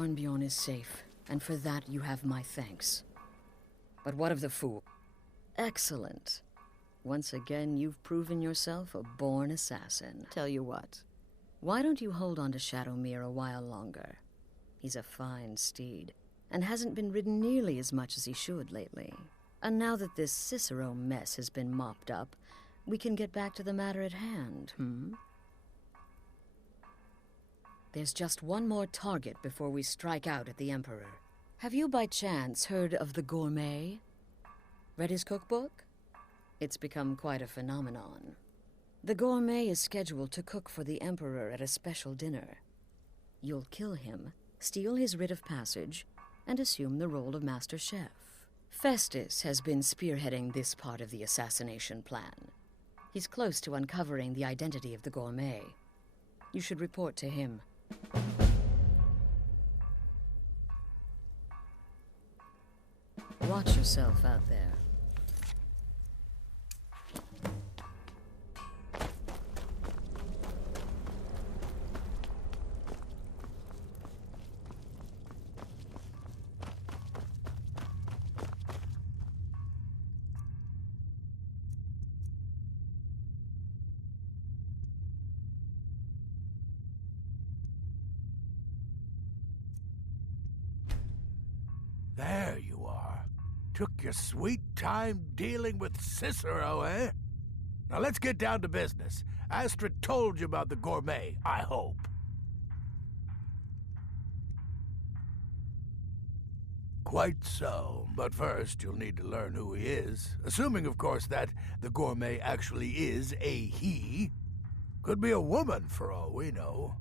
Arnbjorn is safe, and for that you have my thanks. But what of the fool? Excellent. Once again, you've proven yourself a born assassin. Tell you what, why don't you hold on to Shadowmere a while longer? He's a fine steed, and hasn't been ridden nearly as much as he should lately. And now that this Cicero mess has been mopped up, we can get back to the matter at hand, There's just one more target before we strike out at the Emperor. Have you by chance heard of the Gourmet? Read his cookbook? It's become quite a phenomenon. The Gourmet is scheduled to cook for the Emperor at a special dinner. You'll kill him, steal his writ of passage, and assume the role of Master Chef. Festus has been spearheading this part of the assassination plan. He's close to uncovering the identity of the Gourmet. You should report to him. Watch yourself out there. There you are. Took your sweet time dealing with Cicero, eh? Now let's get down to business. Astrid told you about the Gourmet, I hope. Quite so, but first you'll need to learn who he is. Assuming, of course, that the Gourmet actually is a he. Could be a woman, for all we know.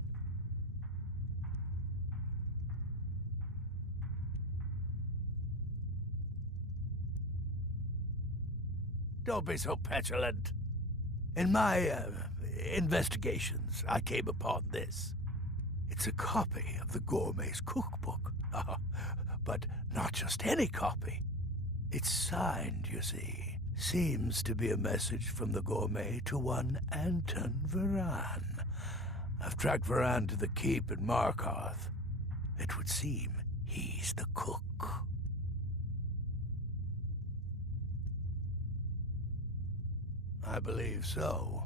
Don't be so petulant. In my investigations, I came upon this. It's a copy of the Gourmet's cookbook. But not just any copy. It's signed, you see. Seems to be a message from the Gourmet to one Anton Varan. I've tracked Varan to the keep in Markarth. It would seem he's the cook. I believe so.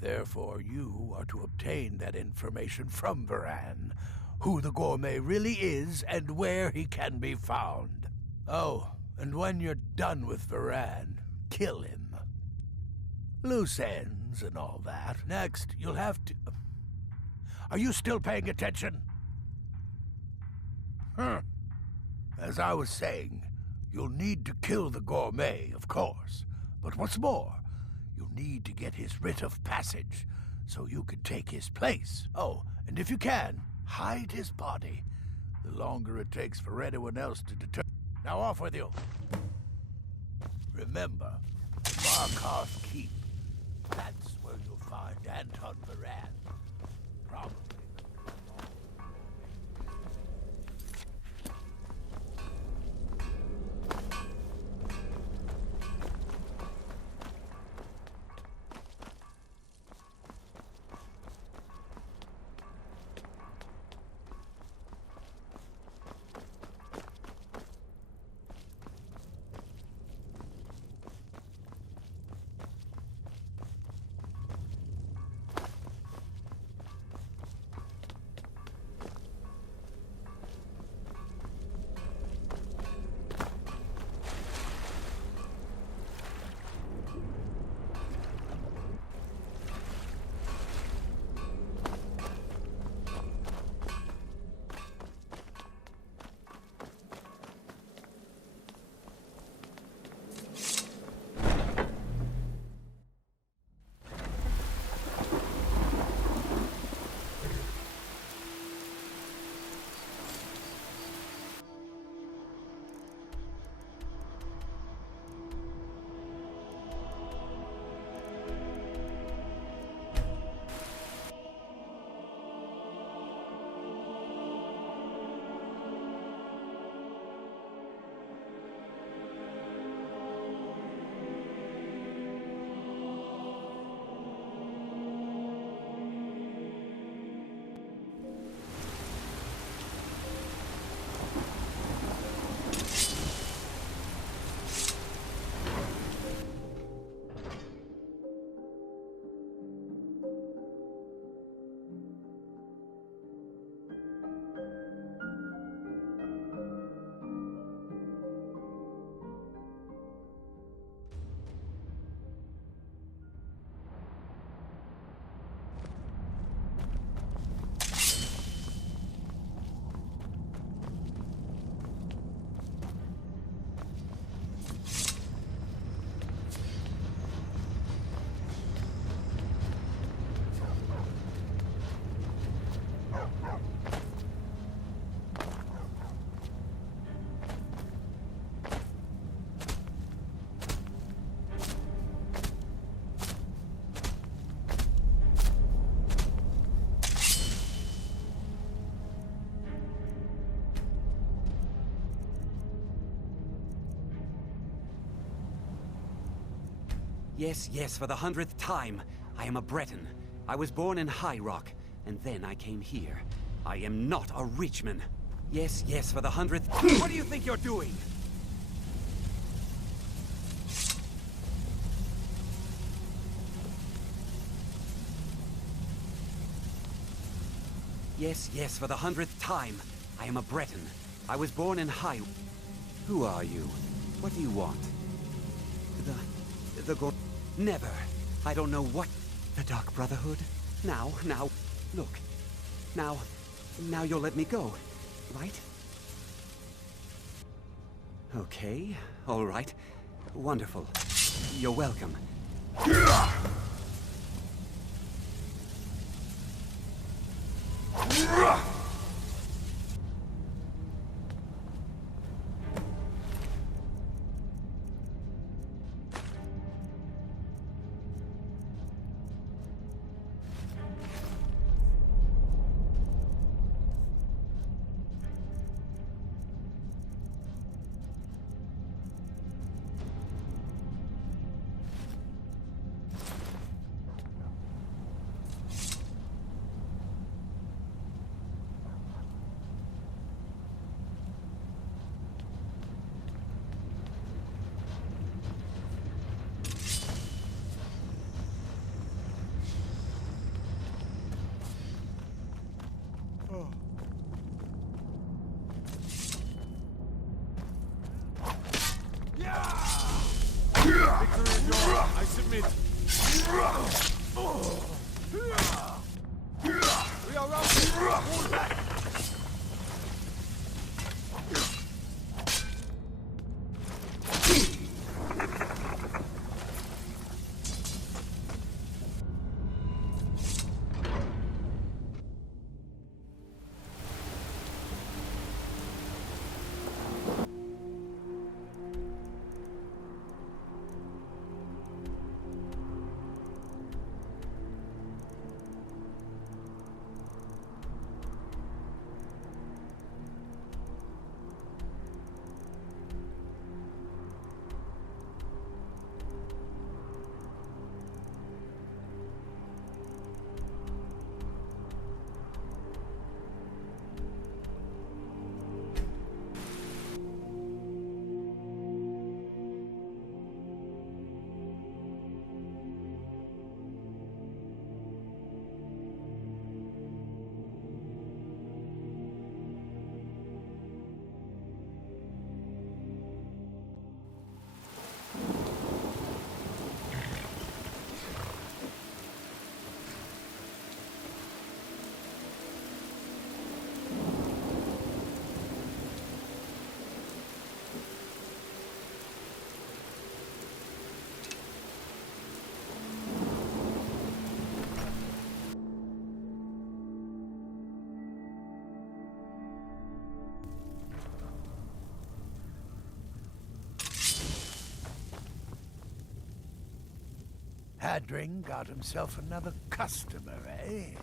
Therefore, you are to obtain that information from Varan, who the Gourmet really is and where he can be found. Oh, and when you're done with Varan, kill him. Loose ends and all that. Next, you'll have to... Are you still paying attention? As I was saying, you'll need to kill the Gourmet, of course. But what's more, you'll need to get his writ of passage, so you can take his place. Oh, and if you can, hide his body. The longer it takes for anyone else to determine... Now off with you. Remember, Markarth Keep. That's where you'll find Anton Varan. Probably. Yes, yes, for the 100th time. I am a Breton. I was born in High Rock, and then I came here. I am not a Richman. Yes, yes, for the 100th... What do you think you're doing? Yes, yes, for the 100th time. I am a Breton. I was born in High... Who are you? What do you want? The Never. I don't know what... The Dark Brotherhood? Now, look. Now you'll let me go, right? Okay, all right. Wonderful. You're welcome. Victory is yours. I submit. We are routed. Fall back. Hadring got himself another customer, eh?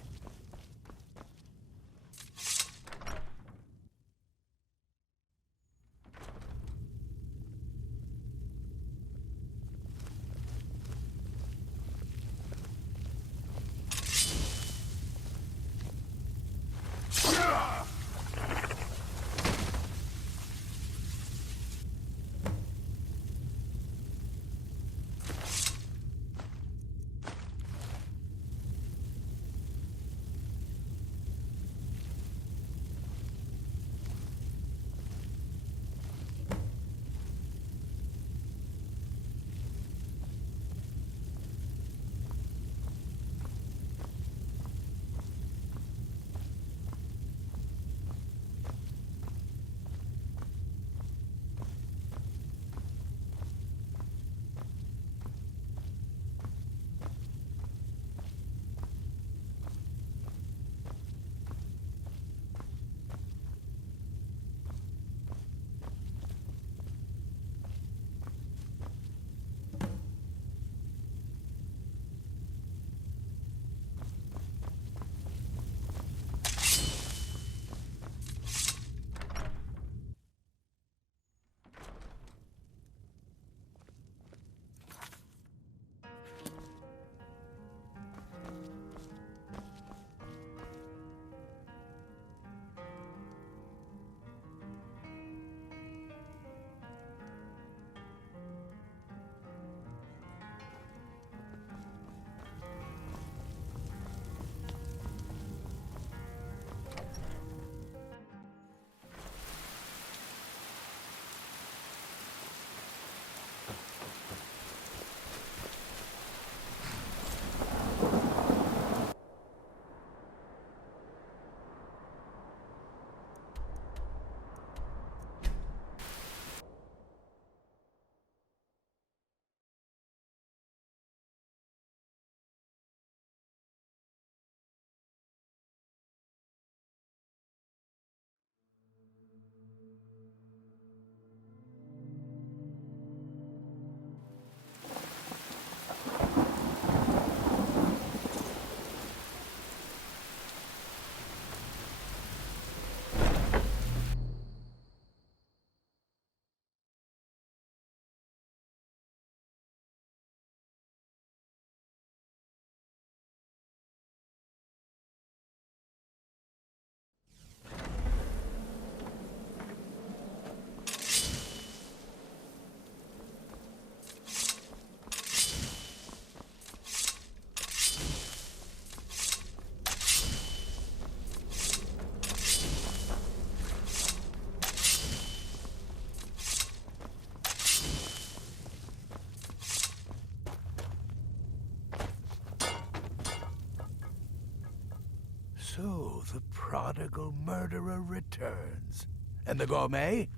So the prodigal murderer returns. And the gourmet?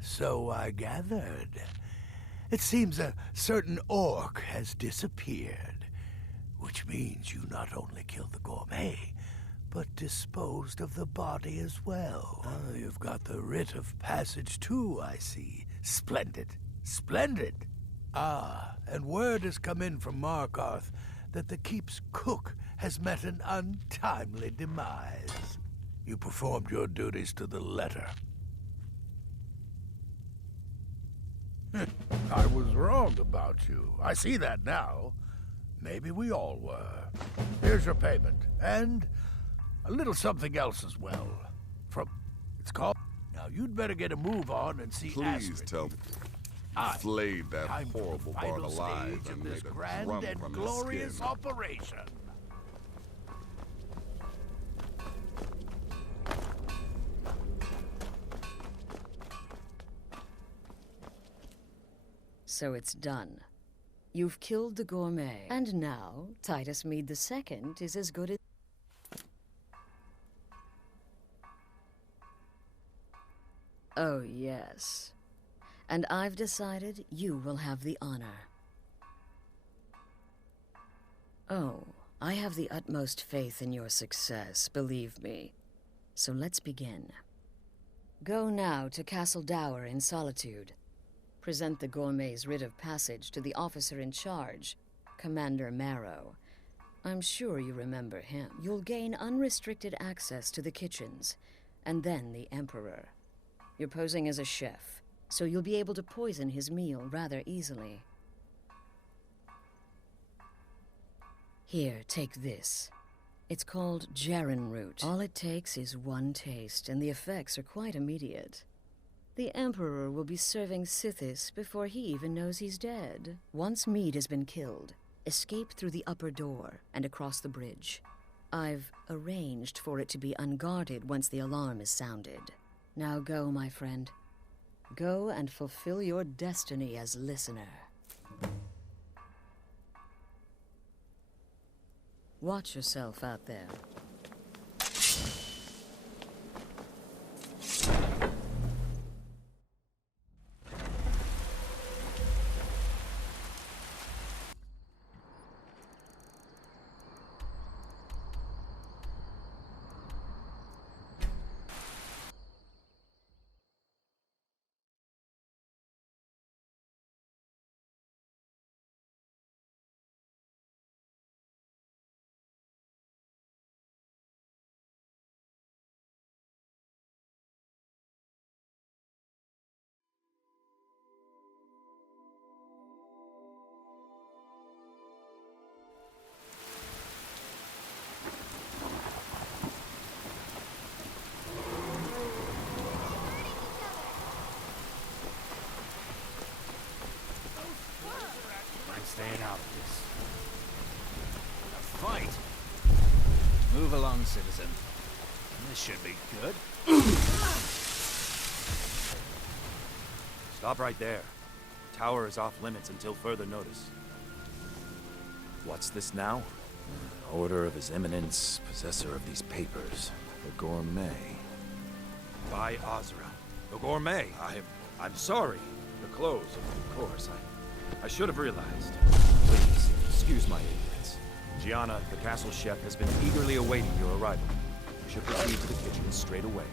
So I gathered. It seems a certain orc has disappeared, which means you not only killed the gourmet, but disposed of the body as well. You've got the writ of passage too, I see. Splendid. Splendid! Ah, and word has come in from Markarth that the keep's cook has met an untimely demise. You performed your duties to the letter. I was wrong about you. I see that now. Maybe we all were. Here's your payment, and a little something else as well. It's called... Now, you'd better get a move on and see Please Astrid. tell me. Flayed that horrible bard alive and made a grand drum and from his glorious skin. operation. So it's done. You've killed the gourmet, and now Titus Mead II is as good as... Oh, yes. And I've decided you will have the honor. Oh, I have the utmost faith in your success, believe me. So let's begin. Go now to Castle Dower in Solitude. Present the gourmet's writ of passage to the officer in charge, Commander Marrow. I'm sure you remember him. You'll gain unrestricted access to the kitchens, and then the Emperor. You're posing as a chef, so you'll be able to poison his meal rather easily. Here, take this. It's called Jarren root. All it takes is one taste, and the effects are quite immediate. The Emperor will be serving Sithis before he even knows he's dead. Once Mead has been killed, escape through the upper door and across the bridge. I've arranged for it to be unguarded once the alarm is sounded. Now go, my friend. Go and fulfill your destiny as listener. Watch yourself out there. Staying out of this. A fight? Move along, citizen. This should be good. Stop right there. The tower is off limits until further notice. What's this now? Order of His Eminence, possessor of these papers, the gourmet. By Azra. The gourmet. I'm sorry. The clothes, of course. I should have realized. Please, excuse my ignorance. Gianna, the castle chef, has been eagerly awaiting your arrival. You should proceed to the kitchen straight away.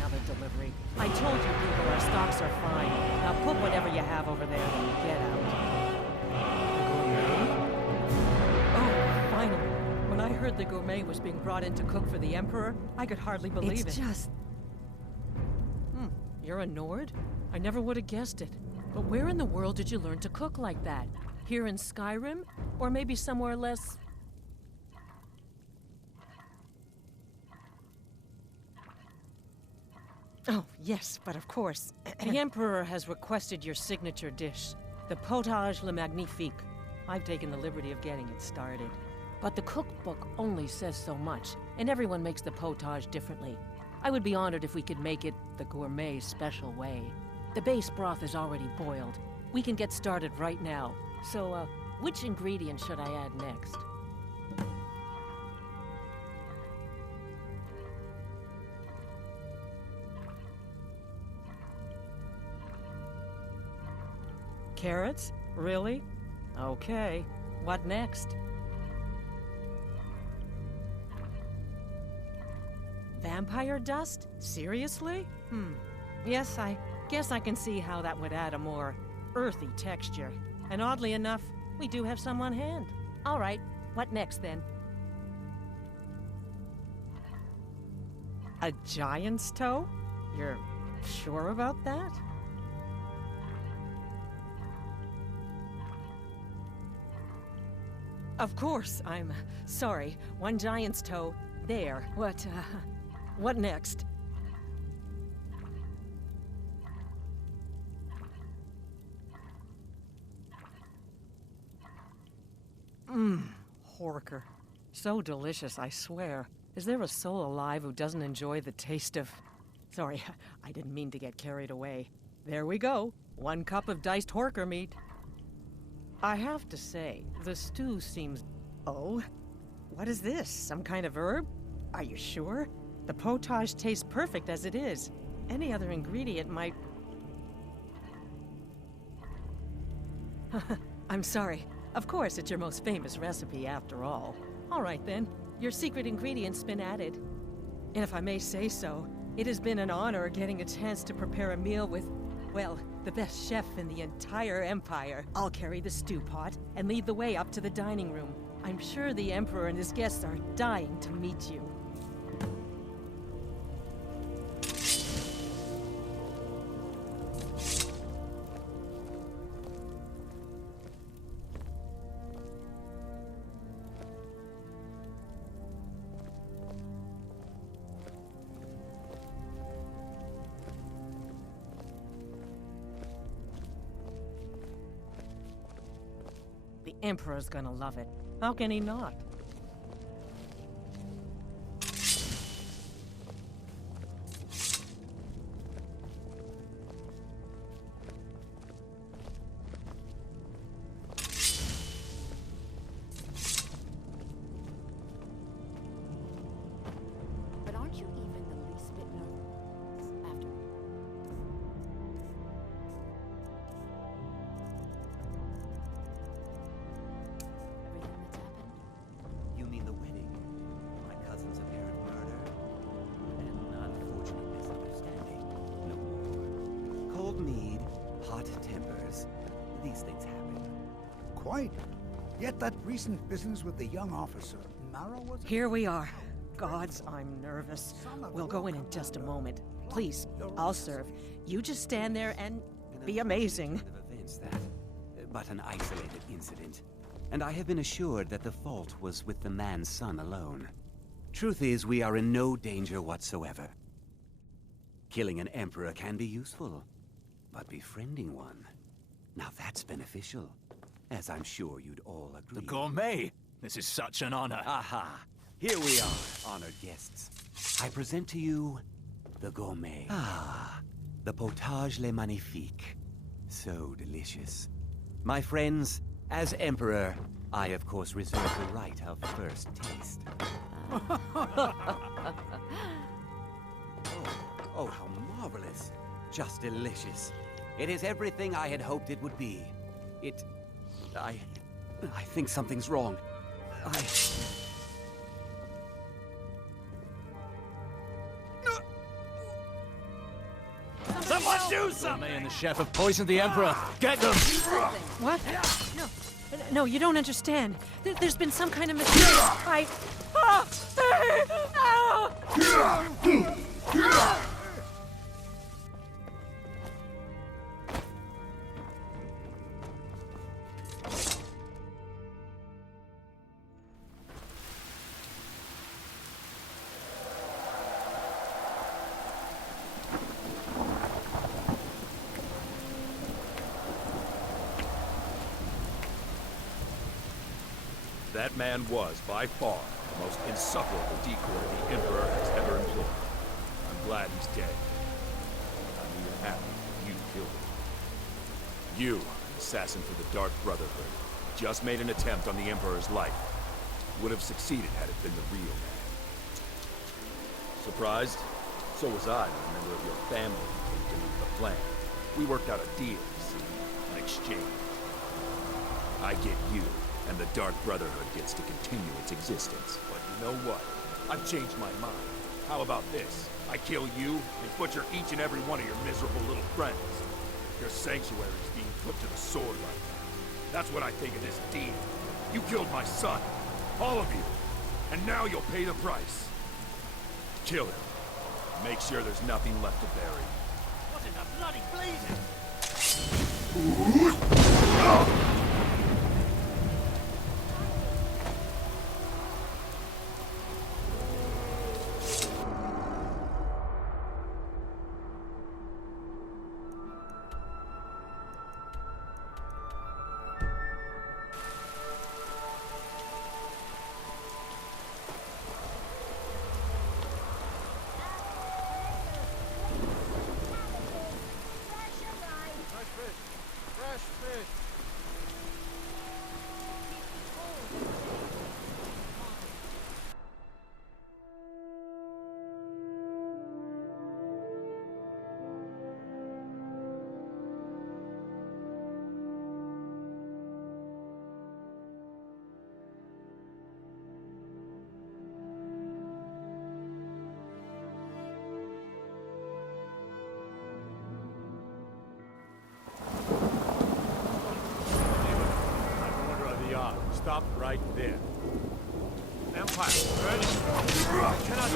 another delivery. I told you people our stocks are fine. Now put whatever you have over there and get out. Oh, finally. When I heard the gourmet was being brought in to cook for the Emperor, I could hardly believe it. It's just... You're a Nord? I never would have guessed it. But where in the world did you learn to cook like that? Here in Skyrim? Or maybe somewhere less... Oh, yes, but of course. The Emperor has requested your signature dish, the potage le magnifique. I've taken the liberty of getting it started. But the cookbook only says so much, and everyone makes the potage differently. I would be honored if we could make it the gourmet special way. The base broth is already boiled. We can get started right now. So, which ingredient should I add next? Carrots? Really? Okay. What next? Vampire dust? Seriously? Yes, I guess I can see how that would add a more earthy texture. And oddly enough, we do have some on hand. All right, what next then? A giant's toe? You're sure about that? Of course, I'm sorry. One giant's toe. There. What next? Horker. So delicious, I swear. Is there a soul alive who doesn't enjoy the taste of... Sorry, I didn't mean to get carried away. There we go. 1 cup of diced horker meat. I have to say, the stew seems... Oh? What is this? Some kind of herb? Are you sure? The potage tastes perfect as it is. Any other ingredient might... I'm sorry. Of course, it's your most famous recipe after all. All right then, your secret ingredient's been added. And if I may say so, it has been an honor getting a chance to prepare a meal with, well, the best chef in the entire Empire. I'll carry the stew pot and lead the way up to the dining room. I'm sure the Emperor and his guests are dying to meet you. The Emperor's gonna love it. How can he not? But aren't you even the least bit nervous after... everything that's happened? You mean the wedding? My cousin's apparent murder? An unfortunate misunderstanding. No more. Cold mead, hot tempers. These things happen. Quite. Yet that recent business with the young officer, Mara was... Here we are. Gods, I'm nervous. We'll go in just a moment. Please, I'll serve. You just stand there and be amazing. Of events that, but an isolated incident. And I have been assured that the fault was with the man's son alone. Truth is, we are in no danger whatsoever. Killing an emperor can be useful, but befriending one, now that's beneficial, as I'm sure you'd all agree. The gourmet! This is such an honor. Aha! Here we are, honored guests. I present to you the gourmet. Ah, the potage le magnifique. So delicious. My friends, as Emperor, I of course reserve the right of first taste. Oh, how marvelous. Just delicious. It is everything I had hoped it would be. I think something's wrong. Someone do something! Gourmet and the chef have poisoned the Emperor. Get them! What? No. No, you don't understand. There's been some kind of mistake. That man was, by far, the most insufferable decoy the Emperor has ever employed. I'm glad he's dead. I'm even happy you killed him. You, an assassin for the Dark Brotherhood, just made an attempt on the Emperor's life. Would have succeeded had it been the real man. Surprised? So was I when a member of your family came to meet the plan. We worked out a deal, see, an exchange. I get you, and the Dark Brotherhood gets to continue its existence. But you know what? I've changed my mind. How about this? I kill you, and butcher each and every one of your miserable little friends. Your sanctuary is being put to the sword right now. That's what I think of this deal. You killed my son. All of you. And now you'll pay the price. Kill him. Make sure there's nothing left to bury. What in the bloody blazes? Stop right there. Empire, ready? Cannot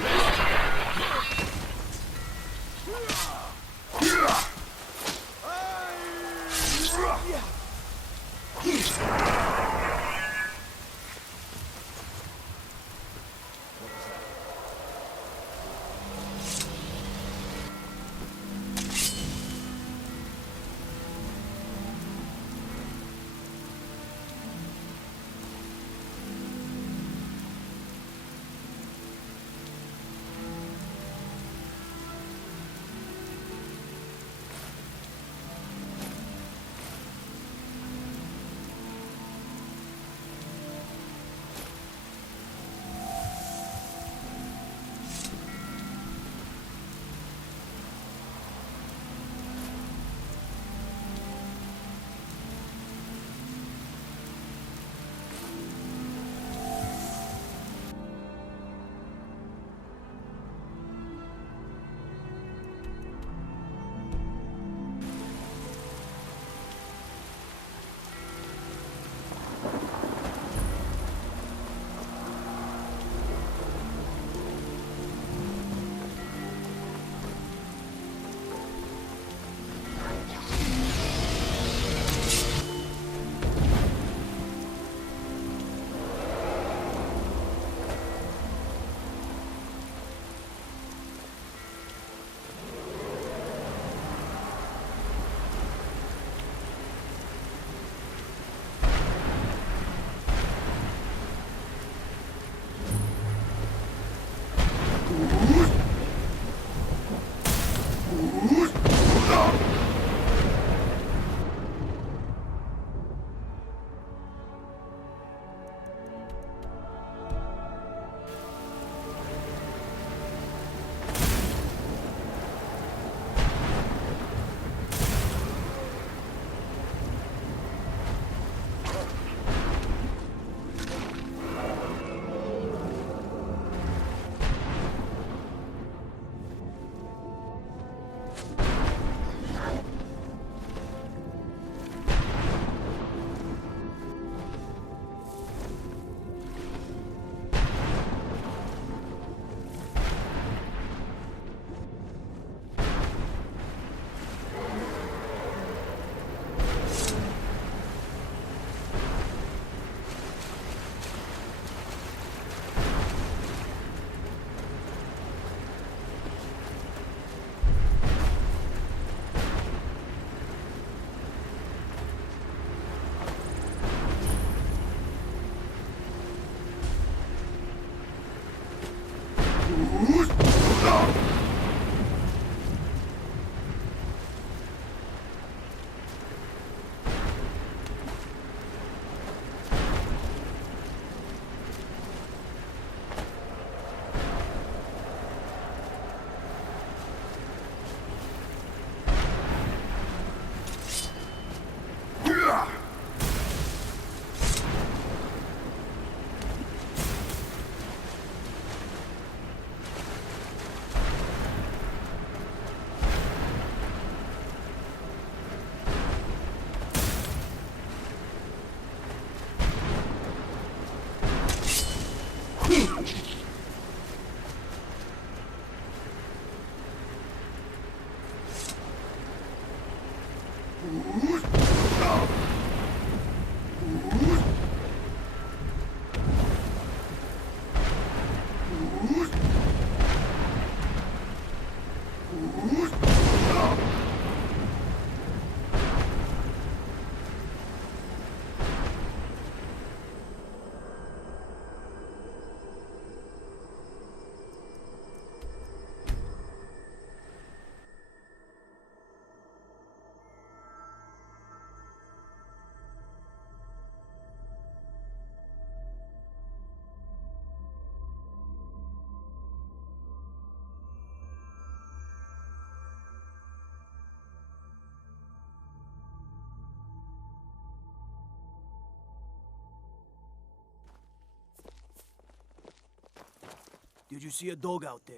Did you see a dog out there?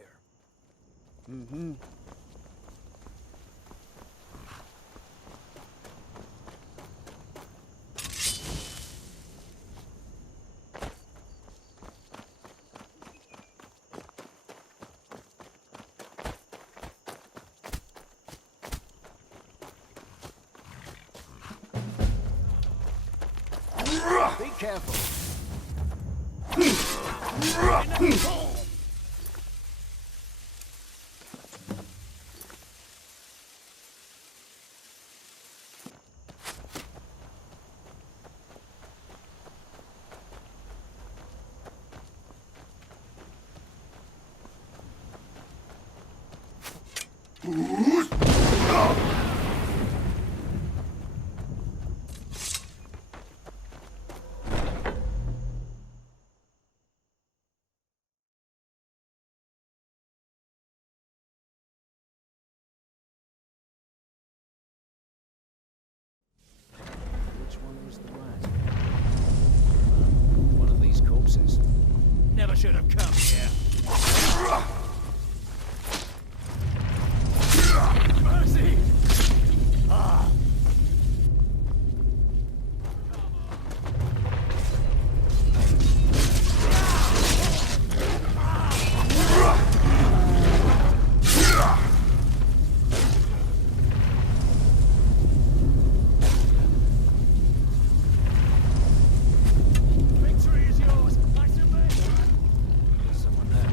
Mm-hmm. Be careful. Which one was the last? One of these corpses. Never should have come here. Mercy! Ah! Victory is yours! I survey! There's someone there.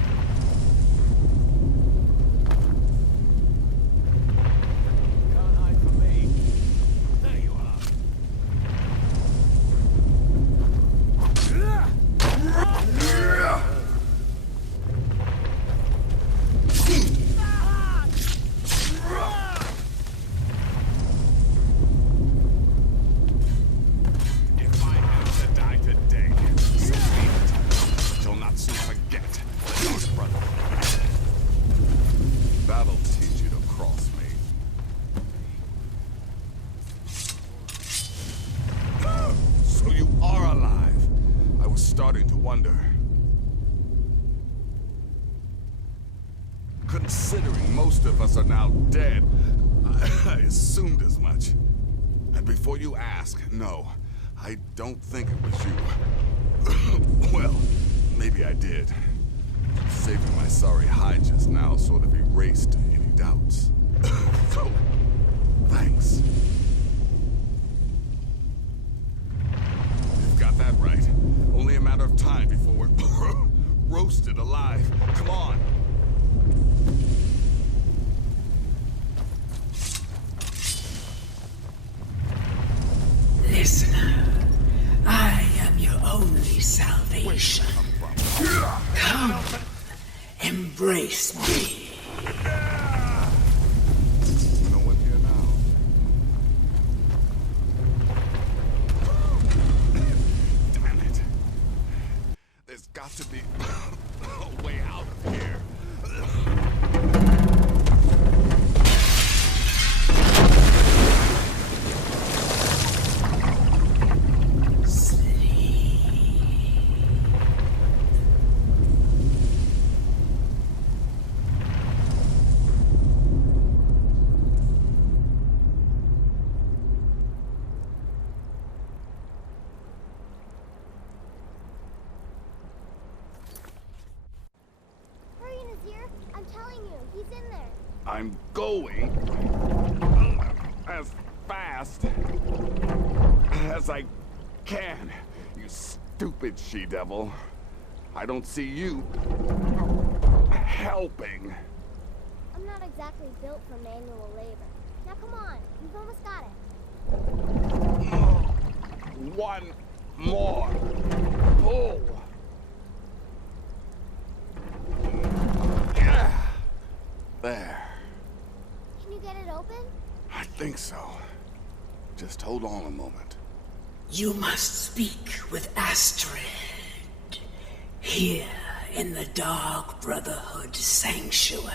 Can't hide from me. There you are. If I have to die today, so be it. But you'll not soon forget the Dark Brotherhood. That'll teach you to cross me. So you are alive. I was starting to wonder. Considering most of us are now dead, I assumed as much. And before you ask, no, I don't think it was you. Well, maybe I did. Saving my sorry hide just now sort of erased any doubts. So, thanks. You've got that right. Only a matter of time before we're roasted alive. Come on. Listener, I am your only salvation. Come, embrace me. No one here now. Damn it. There's got to be a way out of here. Hurry, Nazir. I'm telling you, he's in there. I'm going as fast fast as I can, you stupid she-devil. I don't see you helping. I'm not exactly built for manual labor. Now come on, you've almost got it. One more pull. There. Can you get it open? I think so. Just hold on a moment. You must speak with Astrid. Here in the Dark Brotherhood Sanctuary.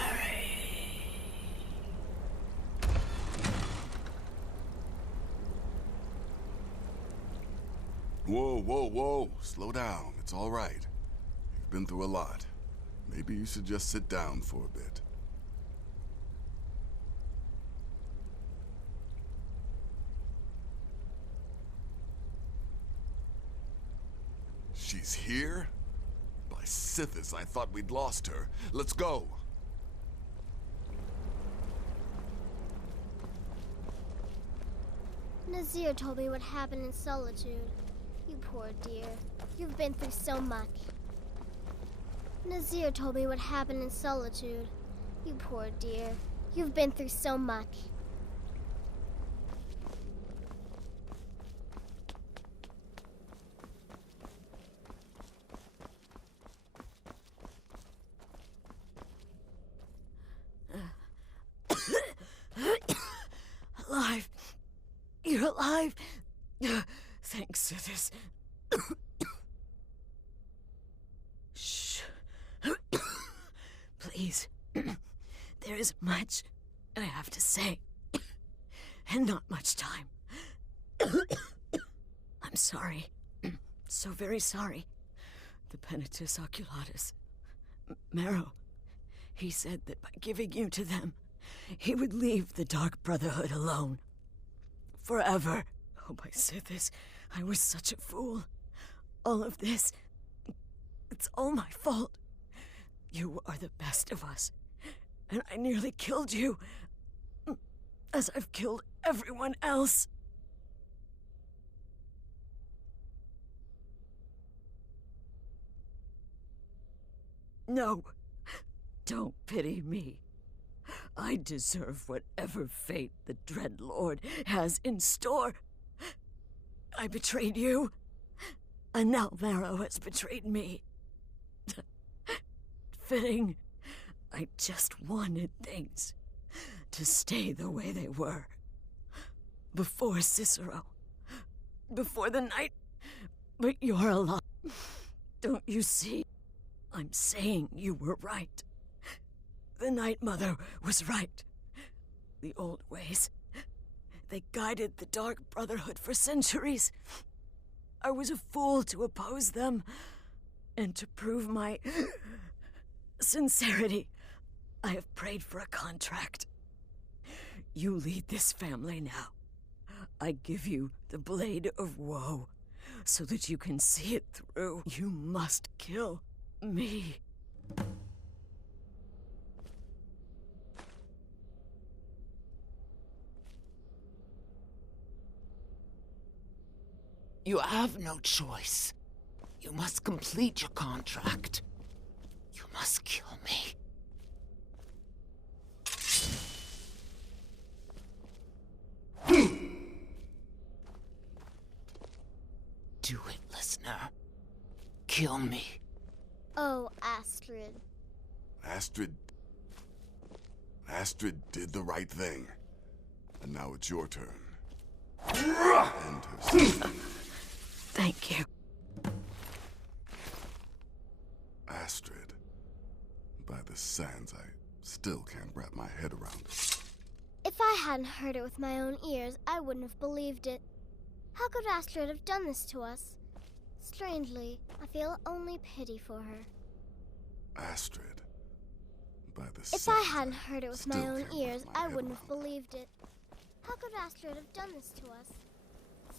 Whoa, whoa, whoa. Slow down. It's all right. You've been through a lot. Maybe you should just sit down for a bit. She's here? By Sithis, I thought we'd lost her. Let's go. Nazir told me what happened in Solitude. You poor dear. You've been through so much. Nazir told me what happened in Solitude. You poor dear. You've been through so much. Alive. You're alive. Thanks, Sithis. Shh. Please. There is much I have to say, and not much time. I'm sorry. So very sorry. The Penitus Oculatus. Marrow. He said that by giving you to them, he would leave the Dark Brotherhood alone. Forever. Oh, my Sithis, I was such a fool. All of this, it's all my fault. You are the best of us, and I nearly killed you, as I've killed everyone else. No, don't pity me. I deserve whatever fate the Dread Lord has in store. I betrayed you, and now Marrow has betrayed me. Fitting. I just wanted things to stay the way they were. Before Cicero. Before the night. But you're alive. Don't you see? I'm saying you were right. The Night Mother was right. The old ways. They guided the Dark Brotherhood for centuries. I was a fool to oppose them. And to prove my sincerity, I have prayed for a contract. You lead this family now. I give you the Blade of Woe, so that you can see it through. You must kill me. You have no choice. You must complete your contract. You must kill me. Do it, listener. Kill me. Oh, Astrid. Astrid did the right thing. And now it's your turn. End her suffering. Thank you. Astrid. By the sands, I still can't wrap my head around it. If I hadn't heard it with my own ears, I wouldn't have believed it. How could Astrid have done this to us? Strangely, I feel only pity for her. Astrid. By the If sands, I hadn't heard it with my still own can't ears, wrap my I head wouldn't around have believed it. How could Astrid have done this to us?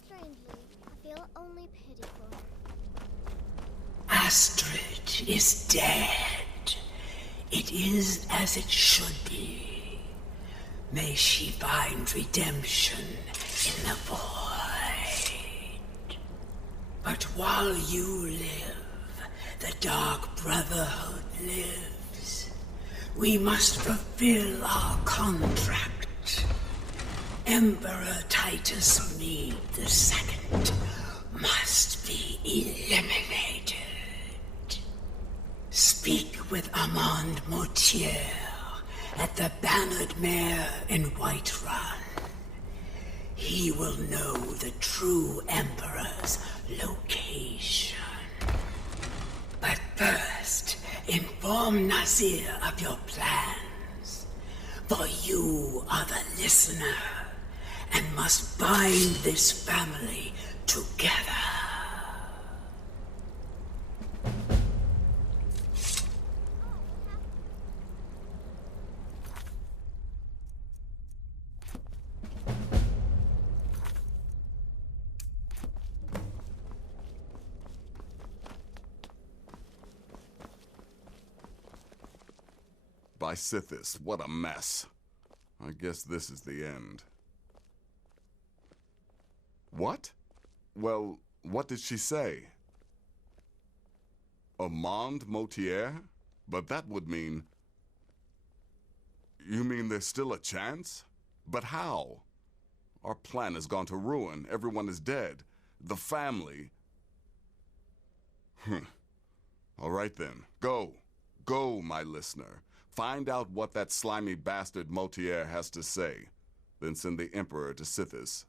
Strangely, I feel only pity for her. Astrid is dead. It is as it should be. May she find redemption in the void. But while you live, the Dark Brotherhood lives. We must fulfill our contract. Emperor Titus Meade II must be eliminated. Speak with Armand Mortier at the Bannered Mare in Whiterun. He will know the true Emperor's location. But first, inform Nazir of your plans. For you are the listener, and must bind this family together. By Sithis, what a mess. I guess this is the end. What? Well, what did she say? Armand Mortier? But that would mean... You mean there's still a chance? But how? Our plan has gone to ruin. Everyone is dead. The family... All right then. Go. Go, my listener. Find out what that slimy bastard Mortier has to say. Then send the Emperor to Sithis.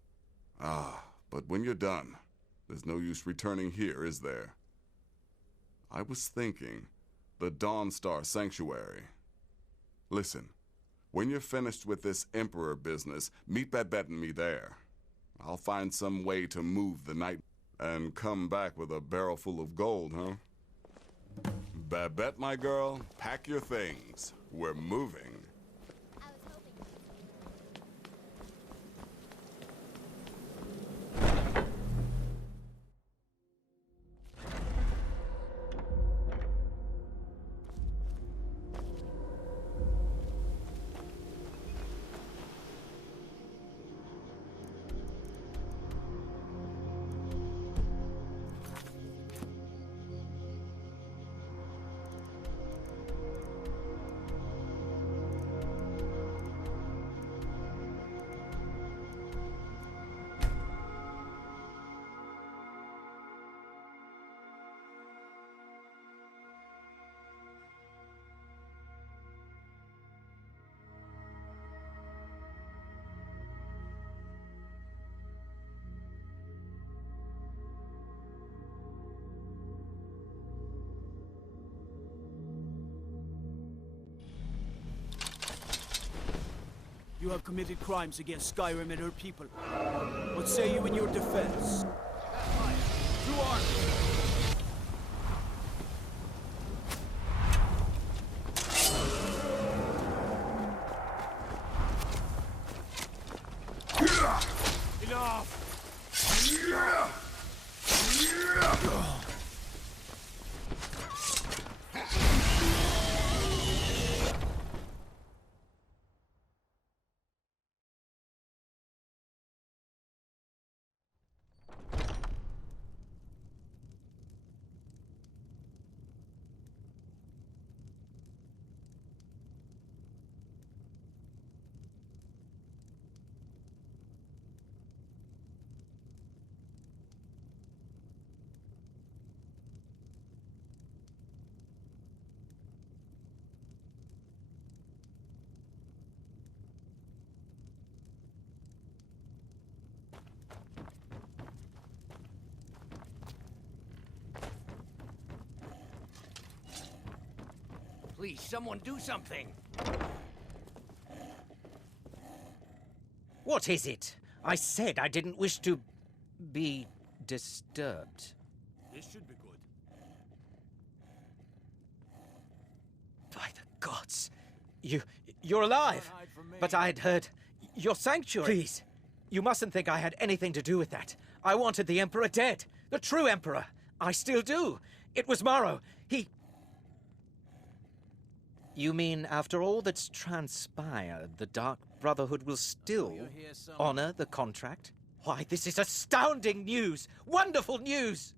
But when you're done, there's no use returning here, is there? I was thinking, the Dawnstar Sanctuary. Listen, when you're finished with this Emperor business, meet Babette and me there. I'll find some way to move the night and come back with a barrel full of gold, huh? Babette, my girl, pack your things. We're moving. You have committed crimes against Skyrim and her people. What say you in your defense? To arms! Please, someone do something! What is it? I said I didn't wish to be disturbed. This should be good. By the gods! You're alive! But I'd heard your sanctuary. Please, you mustn't think I had anything to do with that. I wanted the Emperor dead. The true Emperor. I still do. It was Morrow. You mean after all that's transpired, the Dark Brotherhood will still honor the contract? Why, this is astounding news! Wonderful news!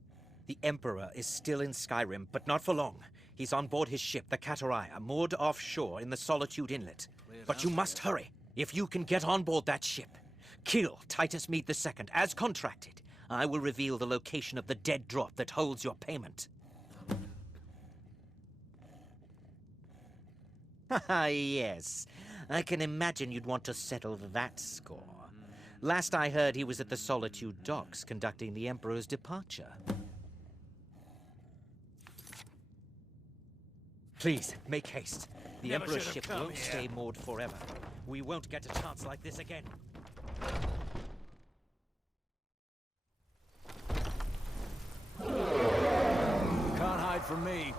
The Emperor is still in Skyrim, but not for long. He's on board his ship, the Kataraya, moored offshore in the Solitude Inlet. But you must hurry. If you can get on board that ship, kill Titus Mead II, as contracted. I will reveal the location of the dead drop that holds your payment. Ah, yes. I can imagine you'd want to settle that score. Last I heard, he was at the Solitude docks conducting the Emperor's departure. Please, make haste. The Emperor's ship won't stay moored forever. We won't get a chance like this again. Can't hide from me.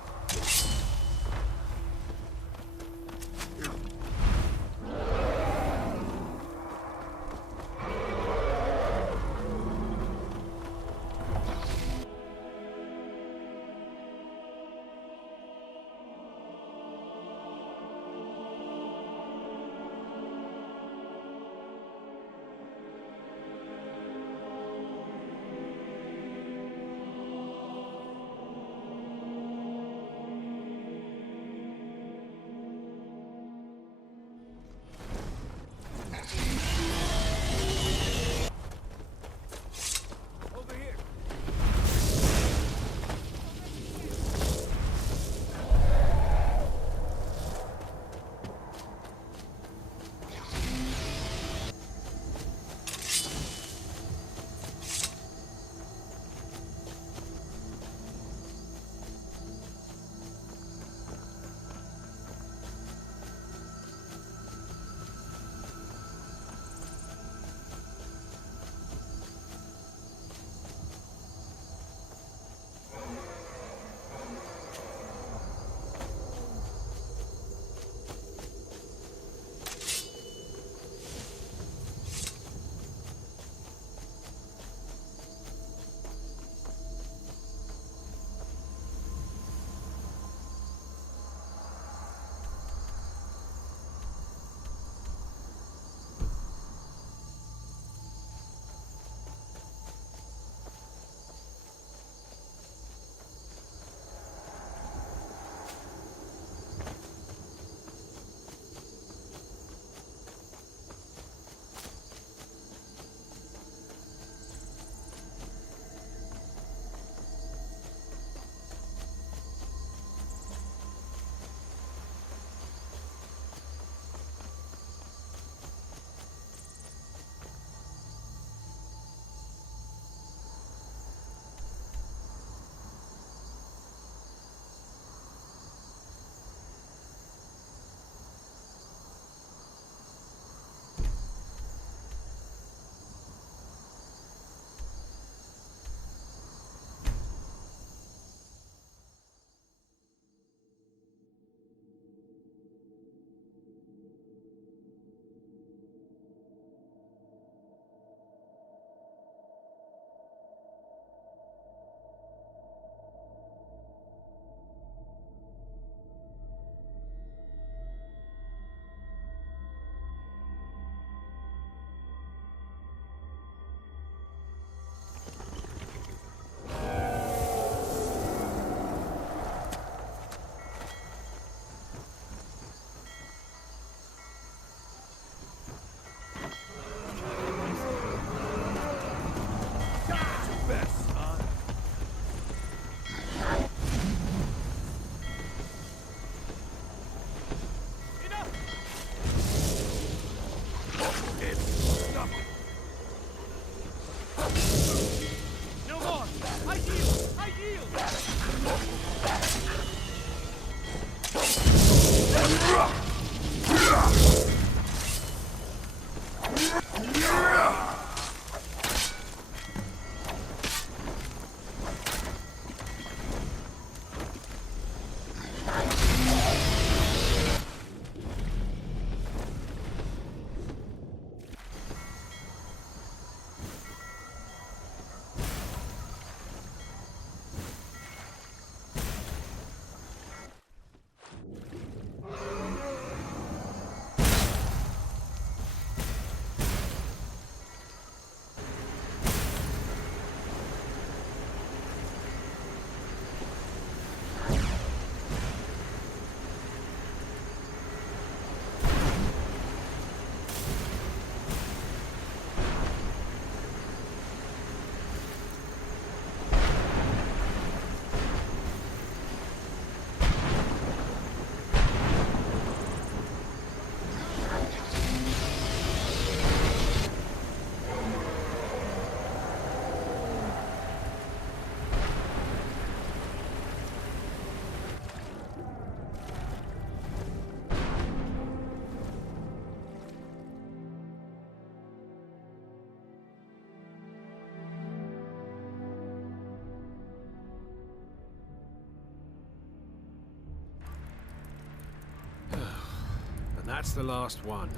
That's the last one.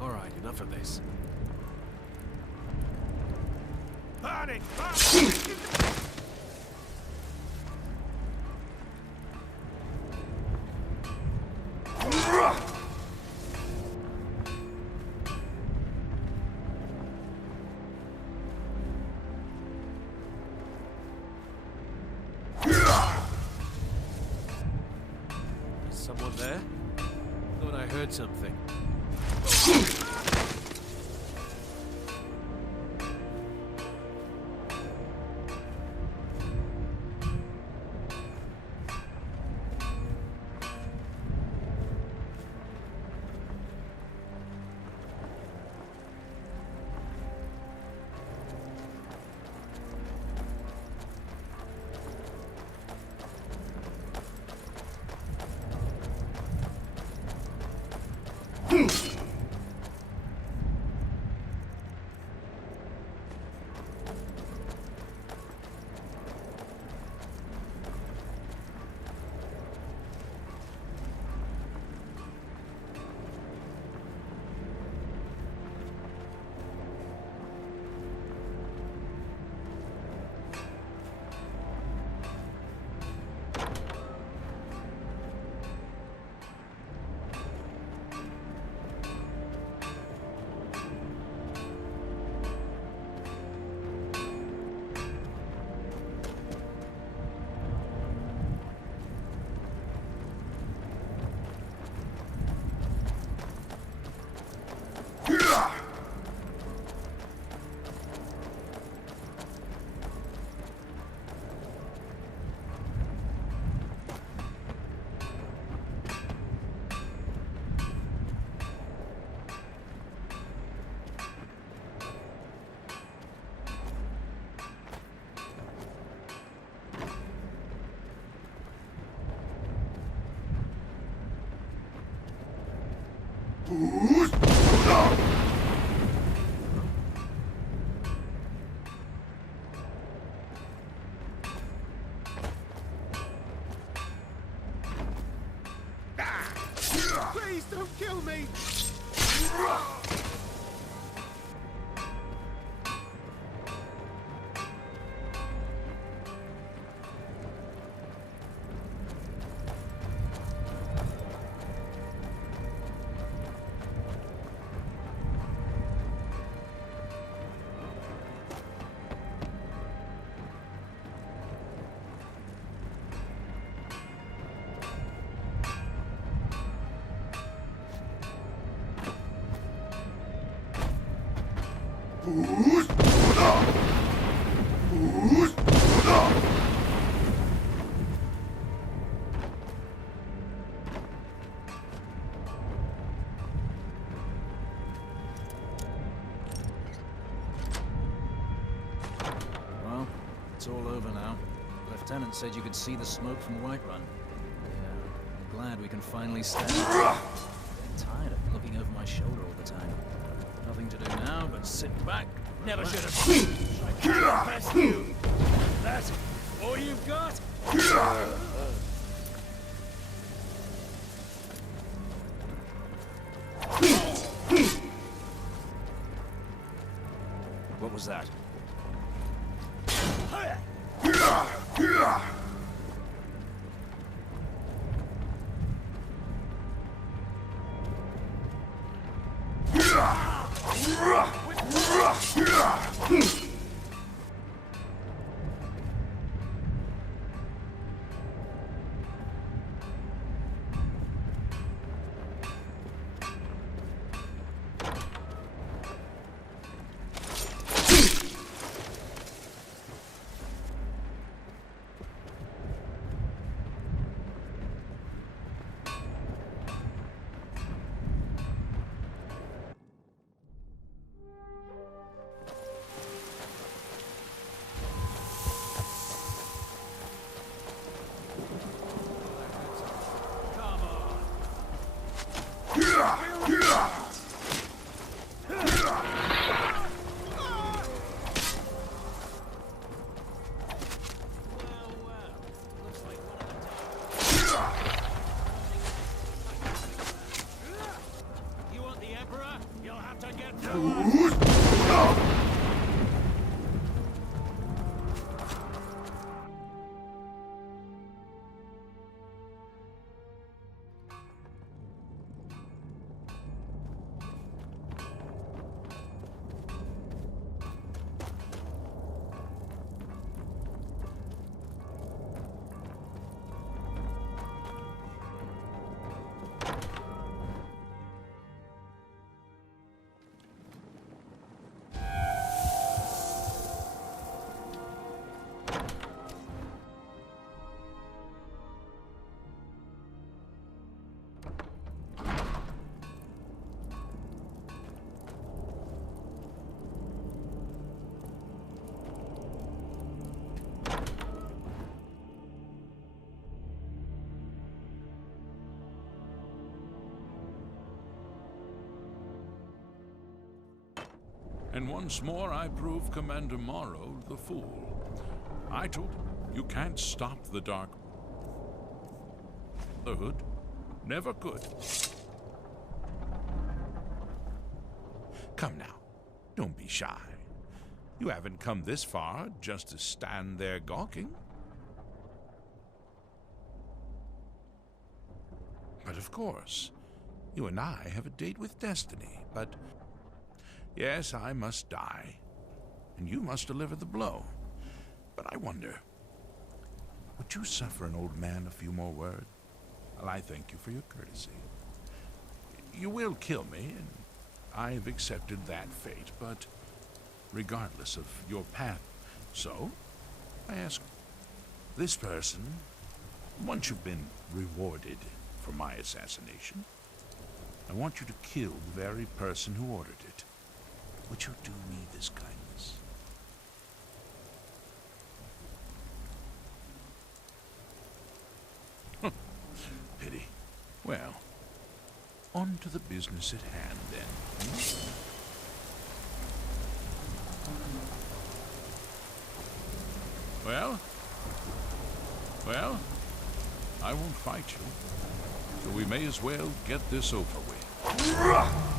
All right, enough of this. Burn it! Someone there? Thought I heard something. Please don't kill me! Well, it's all over now. The lieutenant said you could see the smoke from Whiterun. Yeah, I'm glad we can finally stand. I'm tired of looking over my shoulder all the time. Nothing to do now but sit back. Never should have. I can't pass you. That's all you've got? What was that? And once more I prove Commander Morrow the fool. I told him, you can't stop the Dark Brotherhood. Never could. Come now, don't be shy. You haven't come this far just to stand there gawking. But of course, you and I have a date with destiny, but yes, I must die, and you must deliver the blow. But I wonder, would you suffer an old man a few more words? Well, I thank you for your courtesy. You will kill me, and I've accepted that fate, but regardless of your path. So, I ask this person, once you've been rewarded for my assassination, I want you to kill the very person who ordered it. Would you do me this kindness? Pity. Well, on to the business at hand, then. Well, I won't fight you, so we may as well get this over with.